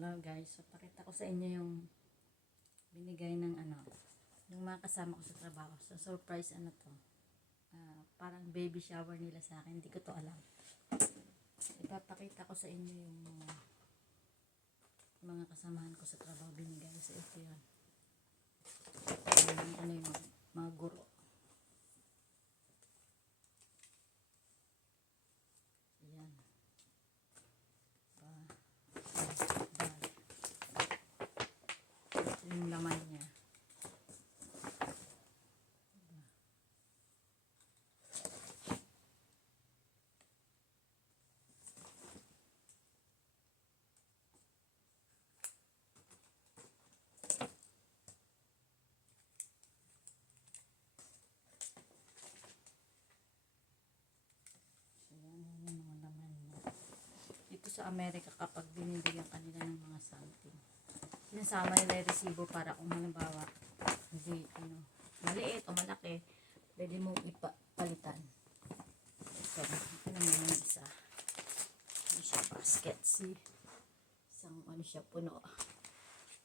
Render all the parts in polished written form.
Hello guys, so pakita ko sa inyo yung binigay ng yung mga kasama ko sa trabaho. So surprise to. Parang baby shower nila sa akin, hindi ko to alam. Ipapakita ko sa inyo yung mga kasamahan ko sa trabaho binigay. So ito yun. Yung mga guro. Ayan. Yung laman niya. Ayan, yung mga laman niya. Dito sa Amerika, kapag binibigyan kanila ng mga something, sinasama nila yung resibo para kung halimbawa hindi maliit o malaki, pwede mong ipalitan. Ito naman yung isa. Hindi siya basket. Isang siya puno.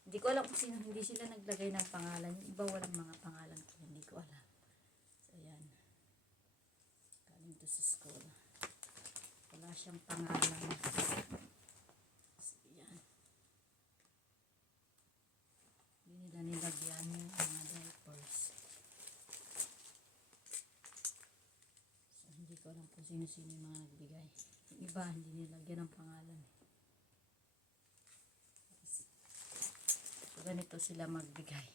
Hindi ko alam kung sino, hindi sila naglagay ng pangalan. Yung iba walang mga pangalan. Hindi ko alam. So ayan. Galing to sa school. Wala siyang pangalan. Nilagyan yung mga diapers. So, hindi ko alam kung sino-sino yung mga nagbigay. Yung iba, hindi nilagyan ng pangalan. So, ganito sila magbigay.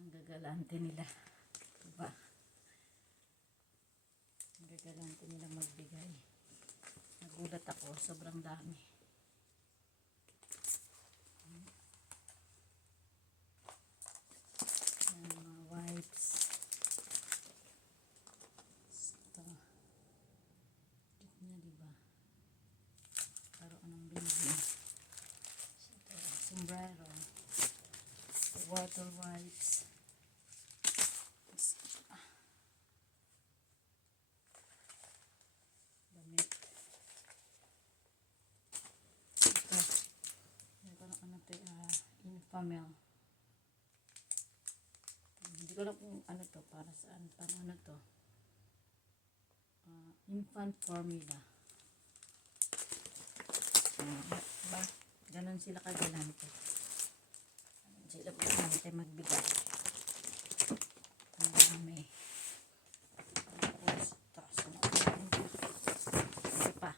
Ang gagalante nila. Diba? Ang gagalante nila magbigay. Nagulat ako. Sobrang dami. Sombrero, water wipes, damit. Ito, Infamil. Hindi ko alam kung to, para saan, paano to. Infant formula. Diba? Ganon sila kagalante. Ganon sila kagalante magbigay. Ang dami. Tapos, ito pa.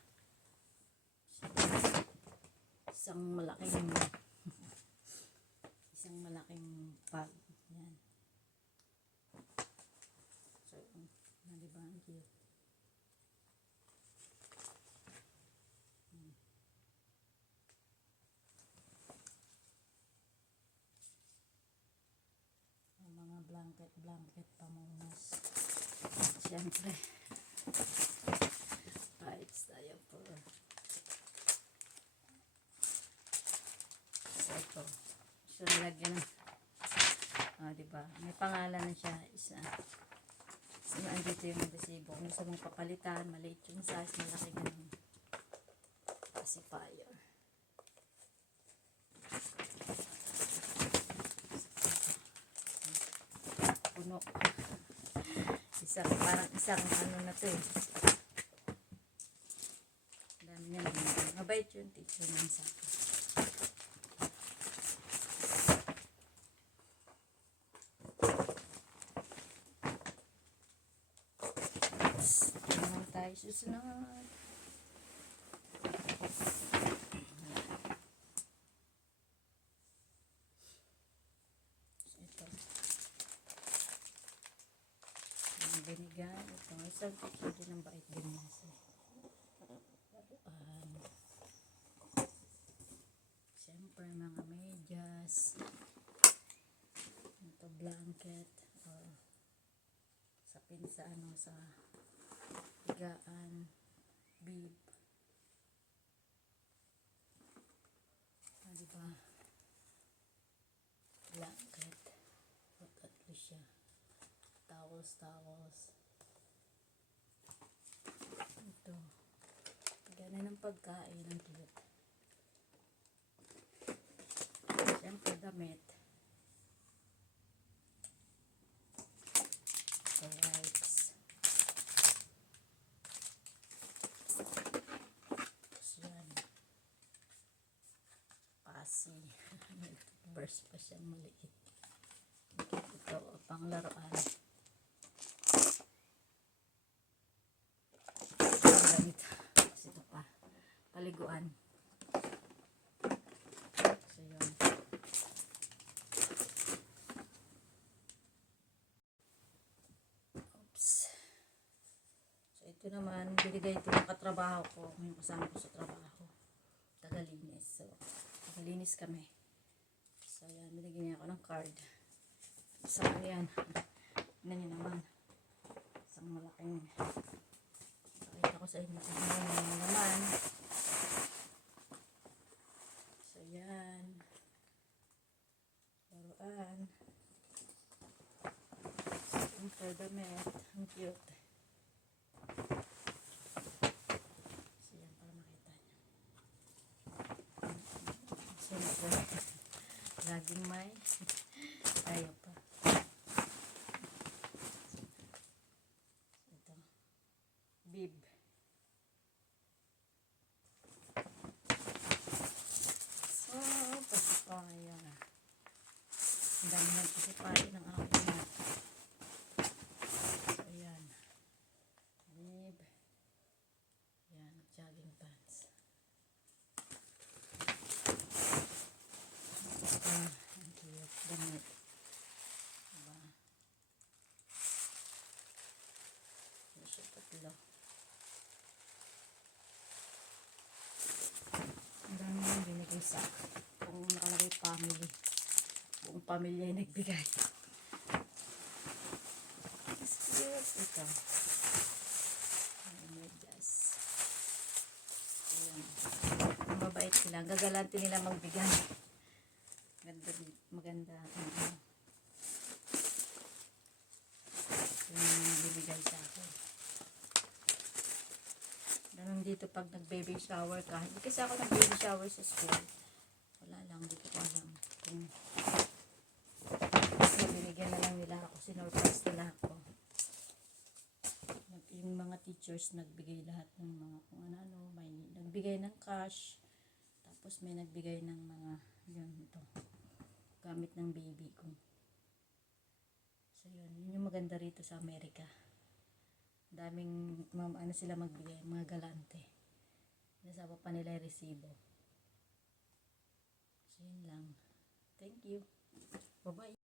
Isang malaking bag. Yan. So, diba ang cute. Blanket, pamunas. Siyempre. Pipes tayo po. So, ito. So, nilagyan na. Diba? May pangalan na siya. Isa. Andito yung resibo. Kung gusto mong papalitan, maliit yung size, malaki ganun. Pacifier. Puno. Parang isang na to eh. Dami niya lang. Mabait yung teacher ng sa akin. Naman tayo susunod. Binigyan ito. Isang teacher din ang bait din niya. Siyempre mga medyas. Ito blanket. Sa pinsa sa higaan. Bib. Diba? Blanket. Tatlo siya. Towels. Ito. Ganun ang pagkain ng cute. kasi may toothbrush pa siyang maliit. Ito, pang laruan. Ang gamit. Tapos ito pa, paliguan. So, yun. Oops. So, ito naman, binigay ito ng katrabaho ko. Yung kasama ko sa trabaho. Tagalinis. So, tagalinis kami. So, yan. Binigyan niya ako ng card. So, ayan. Tignan niyo naman. Isang malaking. Pakita ko sa inyo kung ano yung naman. So, yan. Laruan. So, yung damit. Ang cute. So, yan. Para makita niyo. Siyempre. Laging may ayaw pa. Ito. Bib. So, pasipayan. Ang dami ng pasipayan ng aking mat. So, ayan. Bib. Ayan. Jogging pants. Ang cute. Damit. Diba? Ano siya tatlo. Ang dami nang binigay sa kung nakalagay family. Buong pamilya ay nagbigay. It's cute. Ito. Medyas. Ayan. Ang mabait sila. Gagalante nila magbigay. Maganda. Yung bibigay sa akin. Ganun dito pag nag-baby shower ka. Hindi kasi ako nag-baby shower sa school. Wala lang. Hindi ko alam kung kasi binigyan na lang nila ako. Sinurprise nila ako. Yung mga teachers nagbigay lahat ng mga kung ano-ano. May nagbigay ng cash. Tapos may nagbigay ng mga yun ito. Gamit ng baby ko. So yun. Yun yung maganda rito sa Amerika. Daming ano sila magbigay, mga galante. Nasaba pa nila yung resibo. So yun lang. Thank you. Bye-bye.